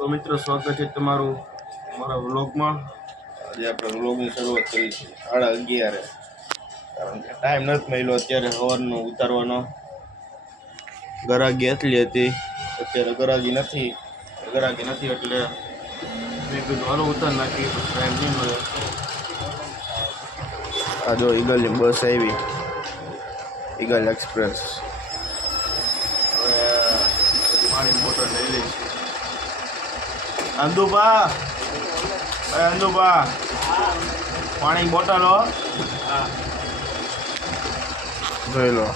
તો મિત્રો સ્વાગત છે તમારું અમારા વ્લોગમાં. આજે આપણે વ્લોગની શરૂઆત કરી છે 11:30, કારણ કે ટાઈમ નથી મળ્યો અત્યારે સવારનો ઉતારવાનો. ગરાગી એટલી હતી, અત્યારે ગરાગી નથી એટલે મેં કીધું હાલો ઉતાર નાખી, ટાઈમ નહીં મળે. આ જો ઈગલની બસ આવી, ઈગલ એક્સપ્રેસ. હવે પાણી બોટલ લઈ લઈશું. અંદુબા પાણી બોટલો જોઈ લો.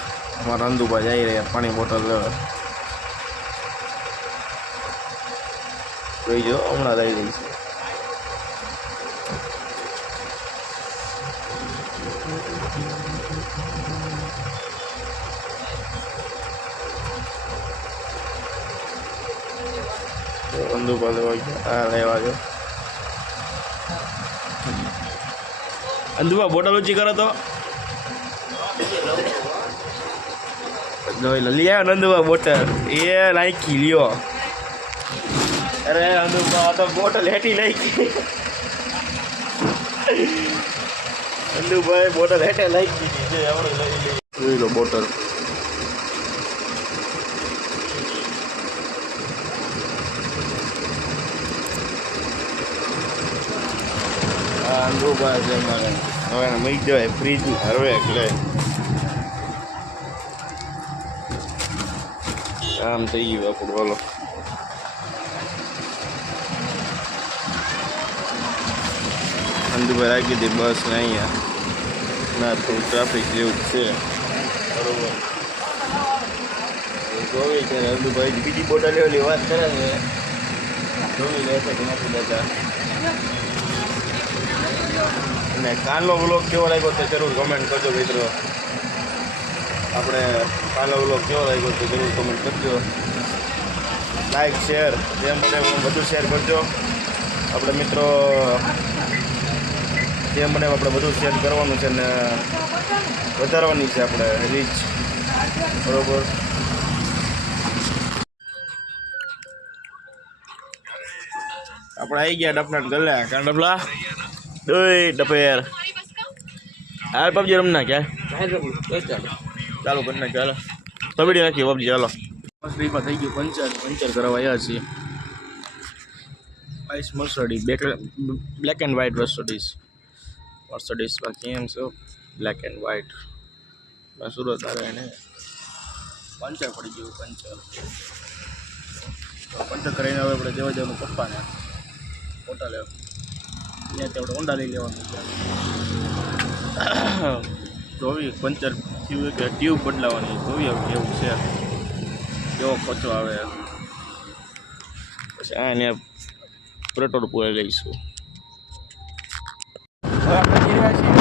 અમારા અંદુબા જઈ રહ્યા પાણી બોટલ લેવા. જોઈ જો હમણાં લઈ રહી છે. અંદુબા લેવા ગયા, લેવા જો અંદુબા બોટલ ઊંચી કરો તો જોઈ લો. લઈ આવ્યો નંદુબા બોટલ, એ નાખી લ્યો. અરે અંદુબા તો બોટલ હેઠી નાખી. અંદુભાઈ બોટલ હેઠે નાખી દીધી. જોઈ લો બોટલ. અંદુબા છે મારે, હવે એને મૂકી દેવાય ફ્રીજમાં હરવે એટલે કામ થઈ ગયું આપણું. બોલો અંદુભાઈ રાખી હતી બસ ને અહીંયા ના થોડું ટ્રાફિક જેવું છે બરોબર. જોવી છે અંદુભાઈ બીજી બોટલ લેવાની વાત કરે છે, જોવી લેશે કે નથી લેતા. અને કાલનો વ્લોગ કેવો લાગ્યો તે જરૂર કમેન્ટ કરજો મિત્રો. આપણે કાલનો વ્લોગ કેવો લાગ્યો તે જરૂર કમેન્ટ કરજો. લાઈક શેર જેમ બને બધું શેર કરજો. આપણે મિત્રો જેમ બને આપણે બધું શેર કરવાનું છે ને વધારવાની છે આપણે રીચ બરોબર. આપણે આવી ગયા ડફના ગલ્લા. કારણ ડફલા ડોય ડફેર હાલ પબજી રમના ક્યાં ચાલો કરી નાખી. ચાલો પબડી નાખીએ પબજી. ચાલો મસ્તીમાં થઈ ગયું પંચર કરાવવા આવ્યા છીએ. આઈસ મર્સડીઝ બ્લેક એન્ડ વ્હાઇટ મર્સડીઝમાં કેમ છે બ્લેક એન્ડ વ્હાઇટ. સુરત આવે ને પંચર પડી ગયું. પંચર કરીને હવે આપણે જવા જવાનું પપ્પાને ફોટા લેવા. ત્યાંથી આપણે ઊંડા લઈ લેવાનું છે. જોવી પંચર થયું કે ટ્યુબ બદલાવાની જોવી એવું છે, કેવો ખર્ચો આવે. પછી આને પેટ્રોલ પૂરા લઈશું. હવે આપણે જઈ રહ્યા છીએ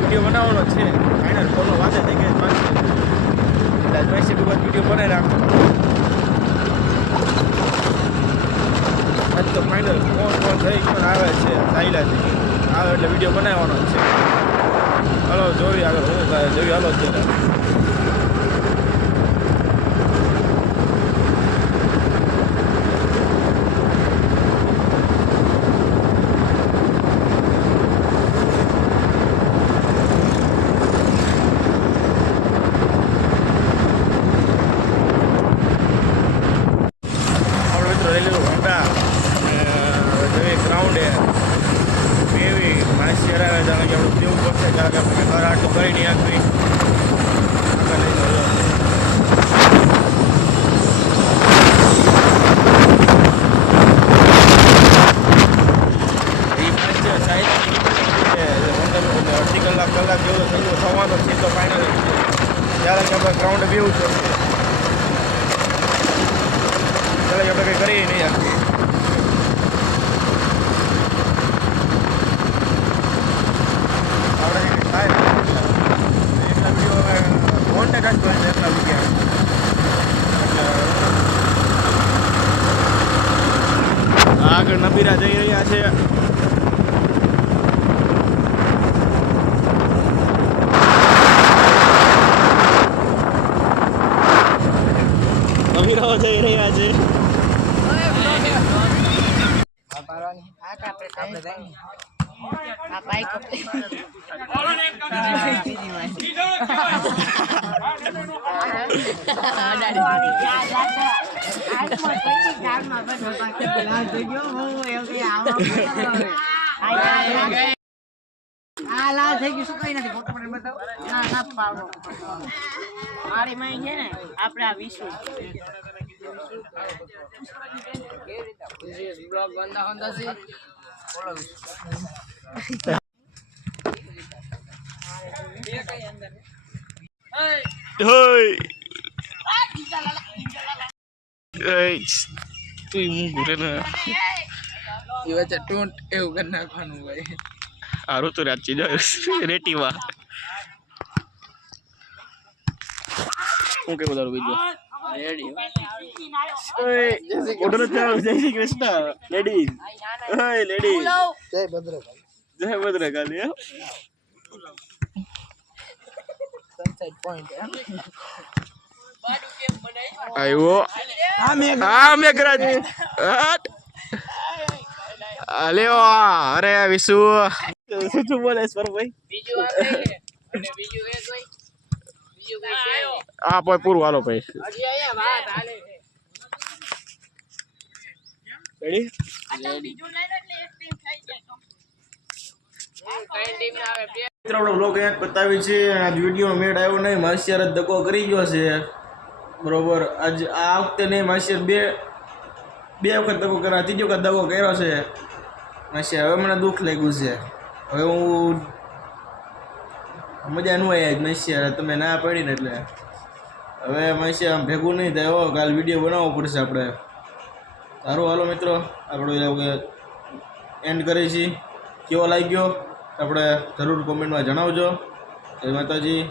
વિડીયો બનાવવાનો છે. ફાઇનલ ફોનો વાંચે થઈ ગઈ એટલે રેસીપી બાદ વિડીયો બનાવી નાખો. આજ તો ફાઇનલ ફોન થઈ ગયો આવે છે સાઈલાથી આવે એટલે વિડીયો બનાવવાનો છે. હાલો જોઈ આગળ હું થાય જોઈ. હાલો અત્યારે ગ્રાઉન્ડ એવી માણસ ચહેરા જાણે કે આપણે દેવું પડશે, કારણ કે આપણે ઘર આટલું કરી નહીં આપવી. અડધી કલાક જેવો થવાનો છે તો ફાઇનલ ત્યારે કે આપણે ગ્રાઉન્ડ બેવું છે. ત્યારે આપણે કંઈ કરીએ નહીં આપીએ. નબીરા જઈ રહ્યા છે. નબીરાઓ જઈ રહ્યા છે. મારી માઈ છે ને આપણે આ વિશુ બ્લોગ બંધા હોતા છે તું ઘૂરે ને ટૂંટ એવું કરી નાખવાનું ભાઈ સારું તો રાત ચીજ રેટીમાં શું કેવું તારું બીજું ઓર્ડર જય શ્રી કૃષ્ણ લેડીઝ લેડીઝ જય ભદ્રકાલી આવ્યો હા મેઘરાજ અલ્યો અરે વિશુ શું બોલે ભાઈ હા ભાઈ પૂરું હાલો ભાઈ આપણે બ્લોગ અહીંયા બતાવી છે અને આજ વિડીયો મેળ આવ્યો નહીં. માસિયાર જ દગો કરી ગયો છે બરોબર. આજ આ વખતે નહીં માસિયાર બે વખત દગો કર્યો, ત્રીજી વખત દગો કર્યો છે માસિયાર. હવે મને દુઃખ લાગ્યું છે. હવે હું મજા ન હોય આજ માસિયાર, તમે ના પડી ને એટલે હવે માસિયાર ભેગું નહીં થાય. હો કાલ વિડીયો બનાવવો પડશે આપણે. સારું હાલો મિત્રો, આપણે એન્ડ કરીએ છીએ. કેવો લાગ્યો આપણે જરૂર કોમેન્ટમાં જણાવજો. જય માતાજી.